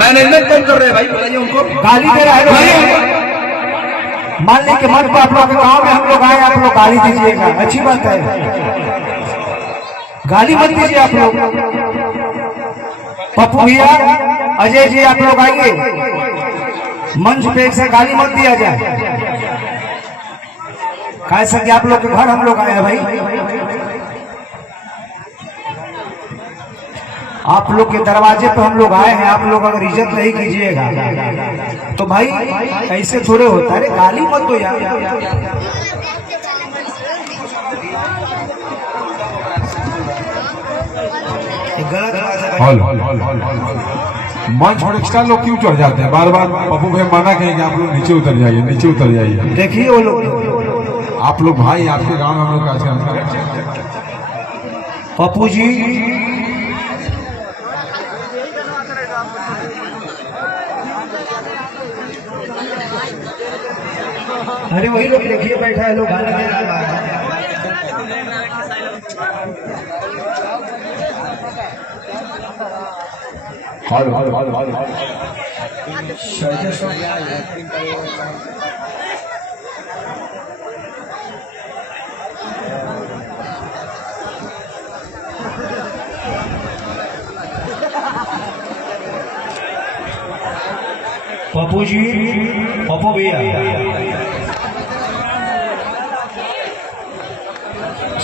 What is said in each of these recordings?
Management कौन कर रहे हैं भाई, बताइए उनको। गाली दे रहा है लोग। मान ली कि मंच पर आप लोग के गाँव में हम लोग आए, आप लोग गाली दीजिएगा, अच्छी बात है। गाली मत दीजिए आप लोग। पप्पू भैया, अजय जी, आप लोग आइए मंच पे, से गाली मत दिया जाए। कह सके आप लोग के घर हम लोग आए हैं भाई, आप लोग के दरवाजे पे हम लोग आए हैं। आप लोग अगर इज्जत नहीं कीजिएगा तो भाई ऐसे थोड़े होता है। गाली मत दो यार। मंच और एक्स्ट्रा लोग क्यों चढ़ जाते हैं बार बार? पप्पू भाई मना कहेंगे आप लोग नीचे उतर जाइए, नीचे उतर जाइए। देखिए वो लोग, आप लोग भाई, आपके गांव में हम लोग कैसे? पप्पू जी अरे वही लोग देखिए बैठा है, लोग गाली दे रहा है। पप्पू जी, पप्पू भैया,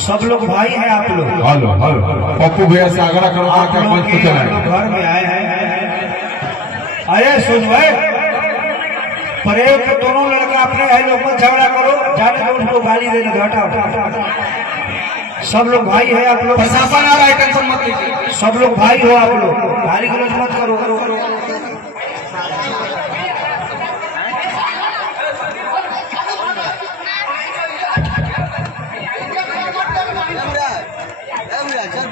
सब लोग भाई हैं आप लोग। हेलो हेलो, पप्पू भैया से आग्रह करो आप क्या लोग मंच पे चलाएं। घर में आए हैं। अरे सुन भाई, प्रेम के दोनों लड़का अपने है लोग मत झगड़ा करो, जाने दो उनको, गाली देने दो, हटाओ। सब लोग भाई है आप लोग। प्रशासन आ रहा है, टेंशन मत लीजिए। सब लोग भाई हो आप लोग, गाली गलौज मत करो। चल